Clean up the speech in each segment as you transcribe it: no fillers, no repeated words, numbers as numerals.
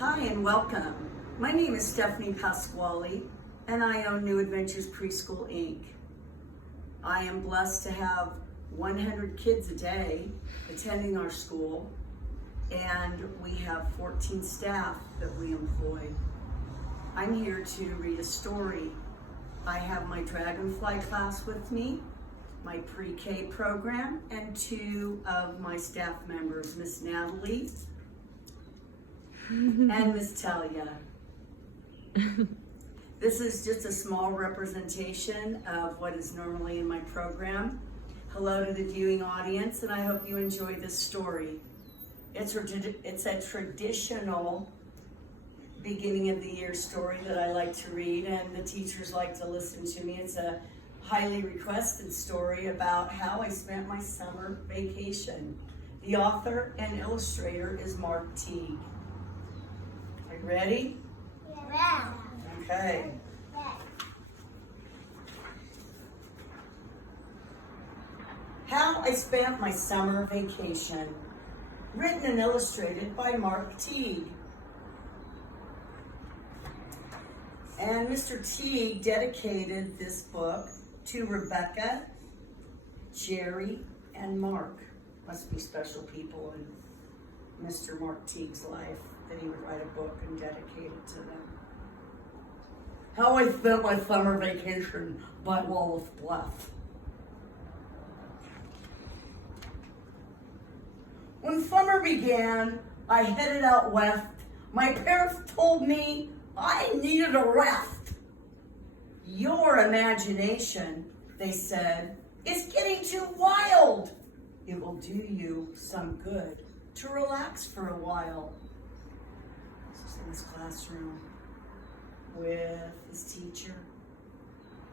Hi and welcome. My name is Stephanie Pasquale and I own New Adventures Preschool, Inc. I am blessed to have 100 kids a day attending our school, and we have 14 staff that we employ. I'm here to read a story. I have my Dragonfly class with me, my pre-K program, and two of my staff members, Miss Natalie and Miss Talia. This is just a small representation of what is normally in my program. Hello to the viewing audience, and I hope you enjoy this story. It's a traditional beginning of the year story that I like to read, and the teachers like to listen to me. It's a highly requested story about how I spent my summer vacation. The author and illustrator is Mark Teague. Are you ready? Yeah. Okay. How I Spent My Summer Vacation. Written and illustrated by Mark Teague. And Mr. Teague dedicated this book to Rebecca, Jerry, and Mark. Must be special people in Mr. Mark Teague's life that he would write a book and dedicate it to them. How I Spent My Summer Vacation by Wallace Bluff. When summer began, I headed out west. My parents told me I needed a rest. Your imagination, they said, is getting too wild. It will do you some good to relax for a while. This is in his classroom with his teacher,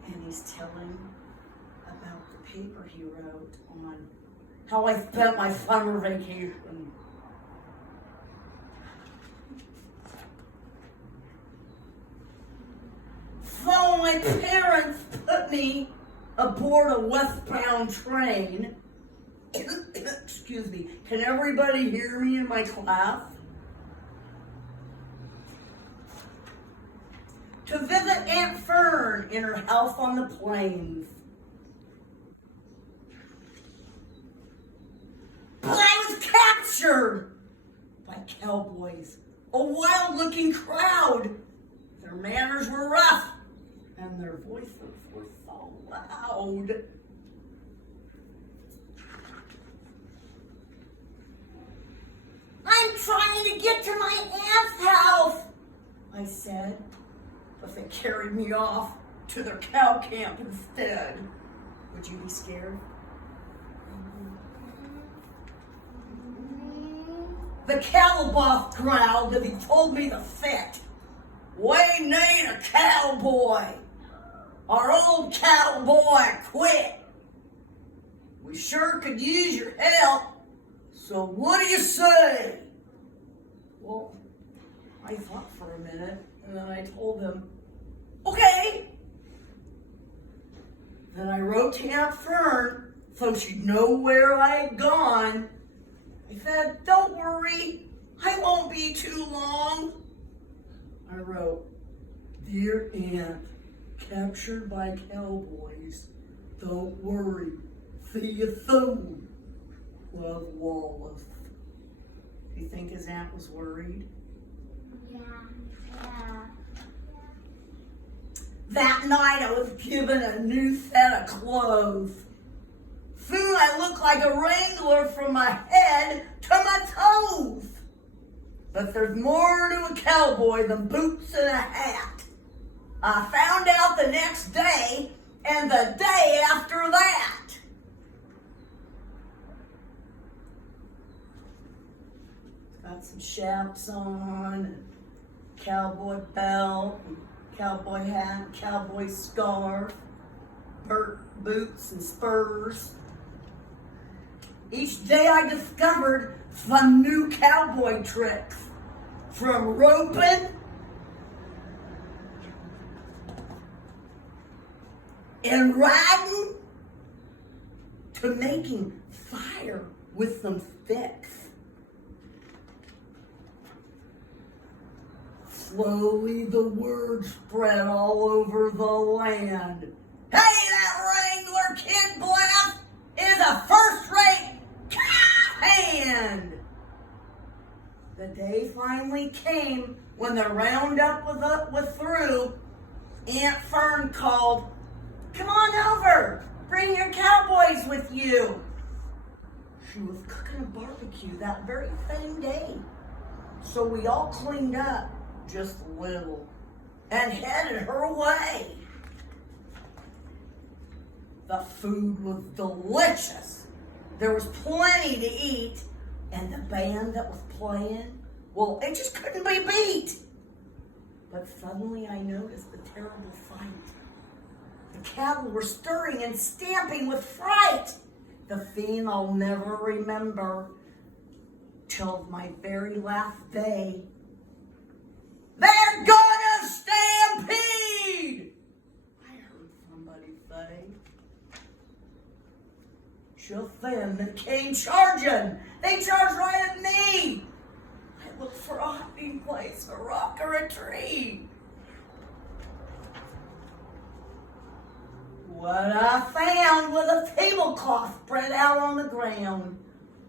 and he's telling about the paper he wrote on how I spent my summer vacation. So my parents put me aboard a westbound train. Excuse me, can everybody hear me in my class? To visit Aunt Fern in her house on the plains. But I was captured by cowboys, a wild-looking crowd. Their manners were rough, and their voices were so loud. I'm trying to get to my aunt's house, I said, but they carried me off to their cow camp instead. Would you be scared? The cattle boss growled as he told me to sit. We need a cowboy. Our old cowboy quit. We sure could use your help. So what do you say? Well, I thought for a minute, and then I told him, okay. Then I wrote to Aunt Fern so she'd know where I had gone. I said, don't worry, I won't be too long. I wrote, Dear Aunt, captured by cowboys, don't worry, see you soon. Love, Wallace. Do you think his aunt was worried? Yeah. That night I was given a new set of clothes. Soon I looked like a wrangler from my head to my toes. But there's more to a cowboy than boots and a hat. I found out the next day and the day after that. Got some chaps on, and cowboy belt, and cowboy hat, cowboy scarf, boots and spurs. Each day I discovered some new cowboy tricks, from roping and riding to making fire with some sticks. slowly the word spread all over the land. Hey, that Wrangler Kid Bluff is a first-rate cowhand! The day finally came when the roundup was through. Aunt Fern called, "Come on over, bring your cowboys with you." She was cooking a barbecue that very same day. So we all cleaned up just a little and headed her way. The food was delicious. There was plenty to eat, and the band that was playing, well, it just couldn't be beat. But suddenly I noticed a terrible sight. The cattle were stirring and stamping with fright. The scene I'll never remember till my very last day. "They're gonna stampede!" I heard somebody say. Just then they came charging. They charged right at me. I looked for a hiding place, a rock or a tree. What I found was a tablecloth spread out on the ground.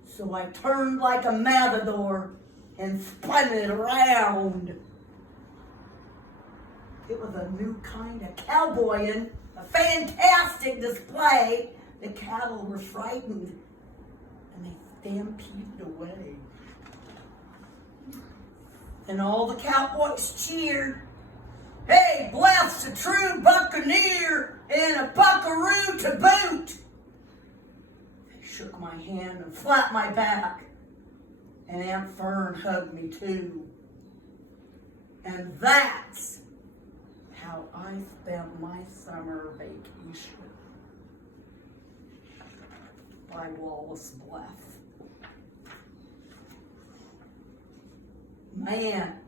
So I turned like a matador and spun it around. It was a new kind of cowboying, a fantastic display. The cattle were frightened and they stampeded away. And all the cowboys cheered. "Hey, bless a true buccaneer and a buckaroo to boot." They shook my hand and slapped my back. And Aunt Fern hugged me too. And that's how I spent my summer vacation by Wallace Bluff. Man,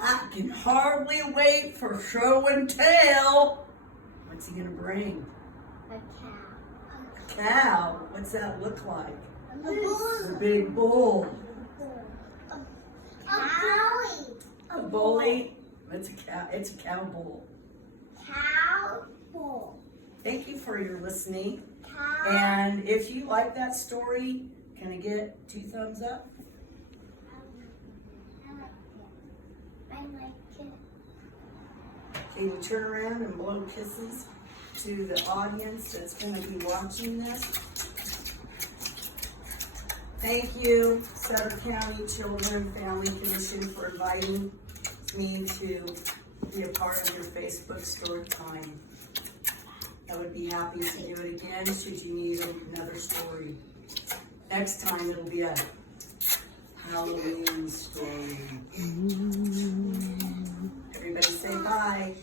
I can hardly wait for show and tell. What's he gonna bring? A cow. A cow? What's that look like? A bull. A big bull. A bully. A bully? It's a cow. It's a cow bull. Cow bull. Thank you for your listening. Cow. And if you like that story, can I get 2 thumbs up? I like it. Can you turn around and blow kisses to the audience that's going to be watching this? Thank you, Sutter County Children Family Commission, for inviting me to be a part of your Facebook Storytime. I would be happy to do it again should you need another story. Next time it'll be a Halloween story. Everybody say bye.